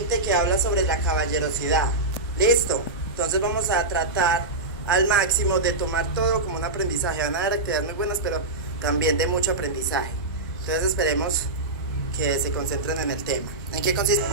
20 que habla sobre la caballerosidad. ¿Listo? Entonces vamos a tratar al máximo de tomar todo como un aprendizaje. Van a haber actividades muy buenas, pero también de mucho aprendizaje. Entonces esperemos que se concentren en el tema. ¿En qué consiste?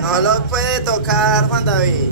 No lo puede tocar, Juan David.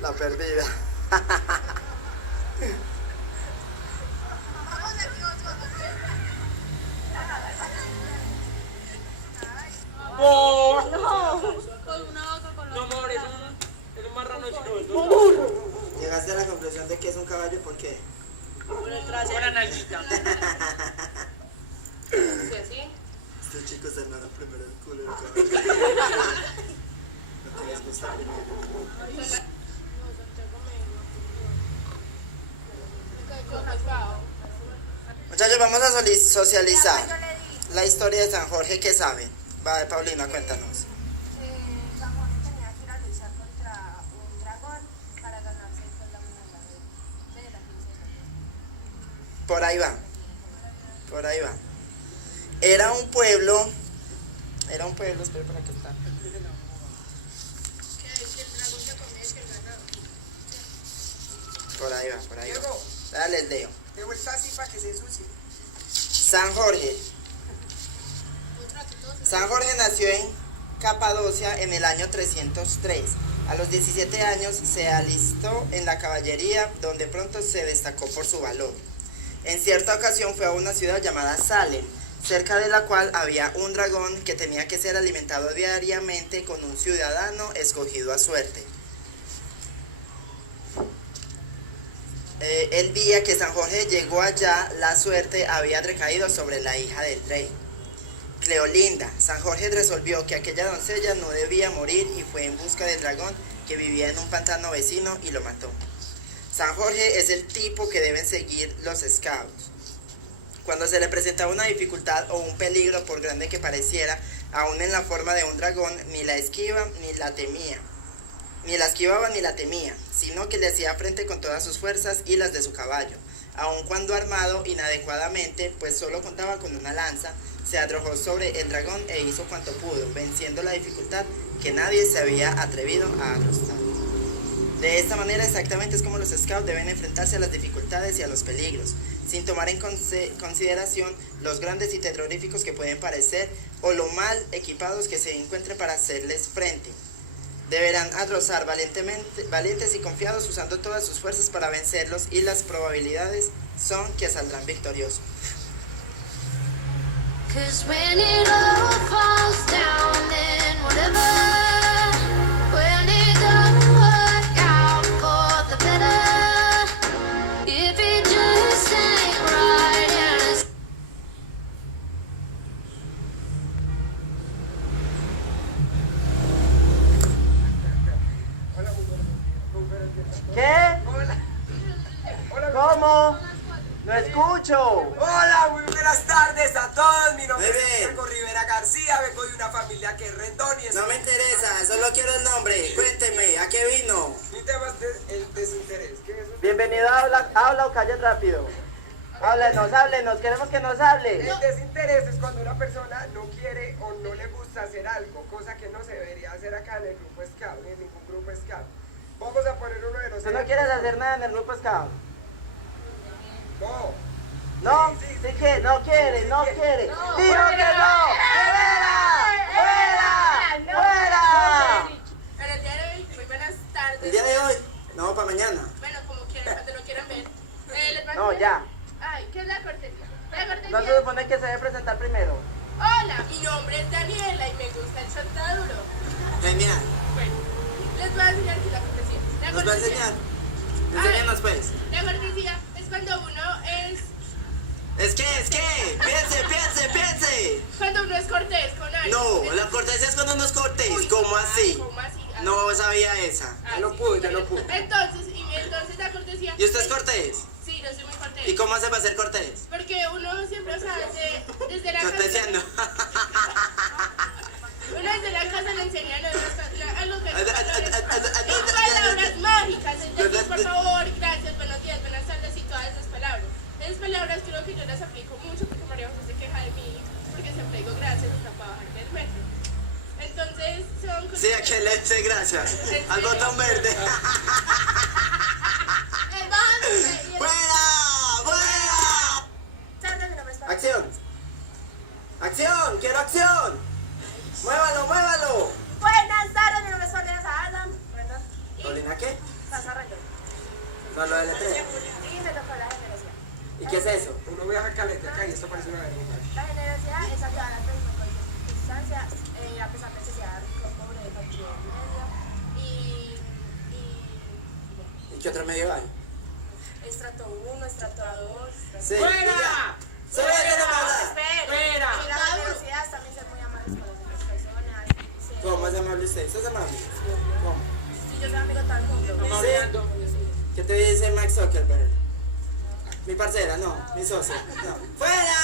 La perdida. ¡Oh! No, con una vaca con los... No, amor, es un marrano chico. Llegaste a la conclusión de que es un caballo, ¿por qué? Por el trasero. Por la nalguita. ¿Sí, así? Estos chicos se armaron primero el culo del caballo. No te les gusta primero. Muchachos, vamos a socializar la historia de San Jorge. ¿Qué saben? Va, Paulina, cuéntanos. San Jorge tenía que ir a luchar contra un dragón para ganarse pues, la medalla de la princesa. Por ahí va. Por ahí va. Era un pueblo, espera para que está. Por ahí va, por ahí va. Dale el dedo. Debo estar así para que se ensucie. San Jorge. San Jorge nació en Capadocia en el año 303. A los 17 años se alistó en la caballería, donde pronto se destacó por su valor. En cierta ocasión fue a una ciudad llamada Salem, cerca de la cual había un dragón que tenía que ser alimentado diariamente con un ciudadano escogido a suerte. El día que San Jorge llegó allá, la suerte había recaído sobre la hija del rey, Cleolinda. San Jorge resolvió que aquella doncella no debía morir y fue en busca del dragón que vivía en un pantano vecino, y lo mató. San Jorge es el tipo que deben seguir los scouts. Cuando se le presentaba una dificultad o un peligro, por grande que pareciera, aún en la forma de un dragón, ni la esquiva ni la temía. Ni la esquivaba ni la temía, sino que le hacía frente con todas sus fuerzas y las de su caballo. Aun cuando armado inadecuadamente, pues solo contaba con una lanza, se arrojó sobre el dragón e hizo cuanto pudo, venciendo la dificultad que nadie se había atrevido a afrontar. De esta manera exactamente es como los scouts deben enfrentarse a las dificultades y a los peligros, sin tomar en consideración los grandes y terroríficos que pueden parecer o lo mal equipados que se encuentren para hacerles frente. Deberán arrozar valientes y confiados usando todas sus fuerzas para vencerlos, y las probabilidades son que saldrán victoriosos. 'Cause when it all falls down, then whatever, when it don't work out for the better, if it just ain't right and it's ¿Qué? Hola. Hola. ¿Cómo? ¡No escucho! Hola, muy buenas tardes a todos. Mi nombre Muy es bien. Diego Rivera García. Vengo de una familia que es Rendón y No me interesa, solo quiero el nombre. Cuénteme, ¿a qué vino? Mi tema es el desinterés. ¿Qué es eso? Bienvenido a Habla o Calla Rápido. Háblenos, queremos que nos hable. El desinterés es cuando una persona no quiere o no le gusta hacer algo, cosa que no se debería hacer acá en el grupo Scout, ni en ningún grupo Scout. Vamos a poner uno de los ¿Tú no quieres hacer nada en el grupo Scout? No. ¿No? Sí que no quiere. ¡Dijo que no! ¡Fuera! ¡Fuera! En el día de hoy, muy buenas tardes. ¿El día de hoy? No, para mañana. Bueno, como quieran, cuando lo quieran ver. Les va a No, decir- ya. Ay, ¿qué es la cortesía? La cortesía. ¿No se supone que se debe presentar primero? Hola, mi nombre es Daniela y me gusta el chontaduro. Genial. Bueno, les voy a enseñar qué es la cortesía. La ¿Nos va a cortesía- enseñar? Enséñanos pues. La cortesía es cuando uno es... Es que, piense. Cuando uno es cortés con alguien. No, la cortesía es cuando uno es cortés. Uy, ¿Cómo así? ¿Cómo así? Ah, No sabía esa. ah, Ya no sí. pude. Entonces la cortesía... ¿Y usted es cortés? Sí, yo soy muy cortés. ¿Y cómo hace para ser cortés? Porque uno siempre, o sea, desde la Corteseando. casa... Uno desde la casa le enseña a los palabras mágicas, es decir, por favor, gracias, buenos días, buenas tardes y todas esas palabras. Esas palabras creo que yo las aplico mucho porque María José se queja de mí, porque siempre digo gracias hasta para bajarme del metro. Entonces son cosas... Sí, ¿a quién le dice gracias? Al botón verde. ¡Fuera! Tarde, mi nombre es Paola. ¡Acción! ¡Quiero acción! ¡Muévalo! Buenas tardes, mi nombre es Paulina Sala. Rendón. ¿Paulina qué? Pasa Rendón. No, lo del E3. Y me tocó la generosidad. ¿Y qué es eso? Uno viaja caleteca y esto parece una vergüenza. La generosidad es ayudar a la persona con circunstancias, a pesar de que sea rico, pobre, cualquier medio. ¿Y qué otro medio hay? Estrato 1, estrato 2. Sí. ¡Fuera! Espera. Y la generosidad es también ser muy amables con las otras personas. ¿Cómo es amable usted? ¿Usted es amable? ¿Cómo? Si yo soy amigo de todo el mundo. ¿Qué te dice Max Zuckerberg? Mi parcera, no. Mi socio. No. ¡Fuera!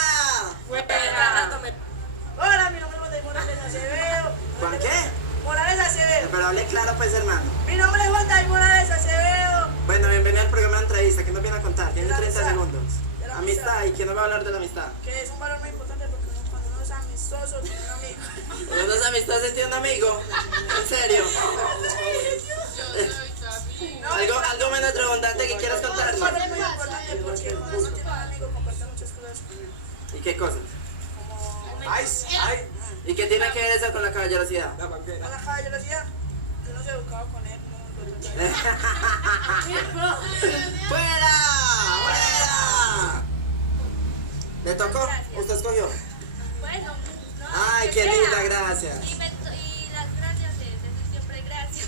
Hola, mi nombre es Morales Acevedo. ¿Juan qué? Morales Acevedo. Pero hable claro, pues, hermano. Mi nombre es Juan David Morales Acevedo. Bueno, bienvenido al programa de entrevista. ¿Qué nos viene a contar? Tiene De la 30 amistad. segundos. De la Amistad. ¿Y quién nos va a hablar de la amistad? Que es un valor muy importante porque cuando uno es amistoso tiene un amigo. Cuando uno es amistoso tiene un amigo. ¿En serio? ¿Algo menos redundante que quieras contarnos? Es muy importante porque cuando uno tiene un amigo comparte muchas cosas con él. ¿Y qué cosas? ¡Ay! ¿Y qué tiene que ver eso con la caballerosidad? La manguera. Con la caballerosidad, que uno se ha educado con él, no lo trata ¡Fuera! ¡Fuera! ¿Le tocó? ¿Usted escogió? bueno, no. Ay, qué linda, gracias. Y las gracias es decir siempre gracias.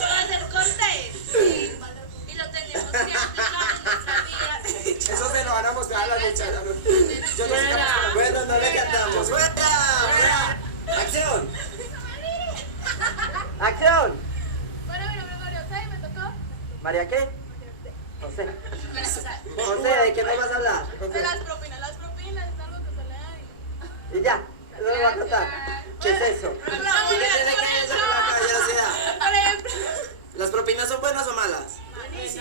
Va a ser cortés. Y lo tenemos siempre claro en nuestra vida. Eso se lo van a mostrar a las muchachas. Yo no sé cómo. Bueno, no le cantamos. ¡Fuera! ¡Fuera! ¡Acción! ¡Acción! Bueno, mi nombre es María José y me tocó. ¿María qué? José. José, ¿de qué nos vas a hablar? De José. las propinas es algo que se le da. Y ya, eso lo va a contar. ¿Qué es eso? ¿Y qué tiene que ver eso con la caballerosidad? Por ejemplo, ¿Las propinas son buenas o malas?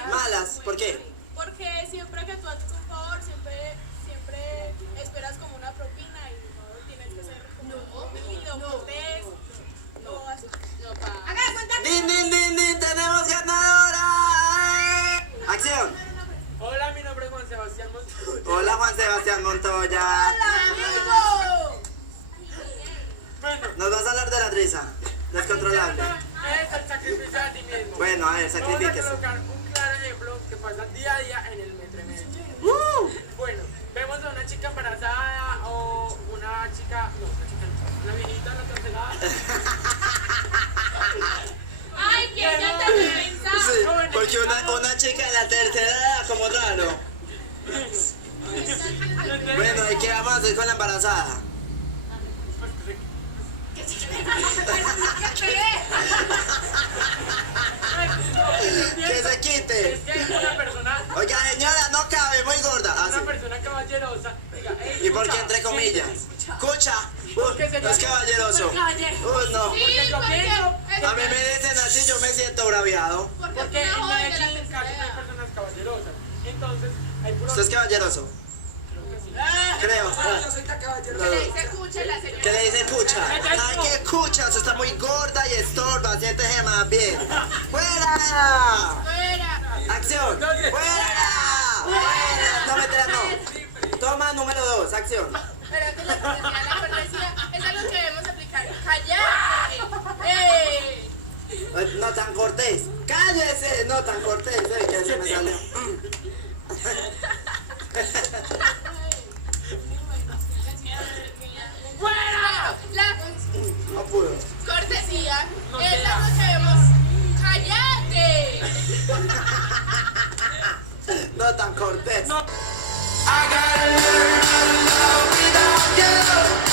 Malas, ¿por qué? porque siempre que tú haces un favor, siempre esperas como una propina y no tienes que ser como humilde o cortés o así. Haga de cuenta que... ¡Din, din, din, din! ¡Tenemos ganadora! ¡Acción! Hola, mi nombre es Juan Sebastián Montoya. Hola, Juan Sebastián Montoya. ¡Amigo! Bueno, Nos vas a hablar de la risa. Descontrolable. es el sacrificio a ti mismo. Bueno, a ver, Vamos a sacrifíquese. colocar un claro ejemplo que pasa día a día en el metro de Medellín. Bueno, vemos a una chica embarazada o una chica, no, una viejita, una tercera. ¡Ay, que ya te pensaba! Sí, porque una chica en la tercera edad, como raro. Bueno, ¿y qué vamos a hacer con la embarazada? Que se quite. Es que es una persona, Oiga, señora, no cabe, muy gorda. Ah, una sí. persona caballerosa. Diga, "Ey, ¿Y por qué escucha, entre comillas? sí, Escucha. Porque sería No es caballeroso. No. Porque yo pienso, A mí me dicen así, yo me siento braviado. porque en Medellín casi no hay personas caballerosas. Entonces, hay puros... ¿Usted es caballeroso? Creo. Yo soy tan caballeroso. No. Le dice cucha y la señora. ¿Qué le dice cucha? Ay, qué cucha, usted está muy gorda y estorba, siéntese más bien. ¡Fuera! Fuera. ¡Acción! ¡Fuera! ¡Fuera! No, mentira, no. Toma número 2, acción. Pero es que la cortesía es algo que debemos aplicar. ¡Cállate! No tan cortés. ¡Cállese! No tan cortés, que se me salió. ¡Fuera! La No pudo. cortesía es algo que debemos. ¡Cállate! No tan cortés. No. I gotta learn how to love without you.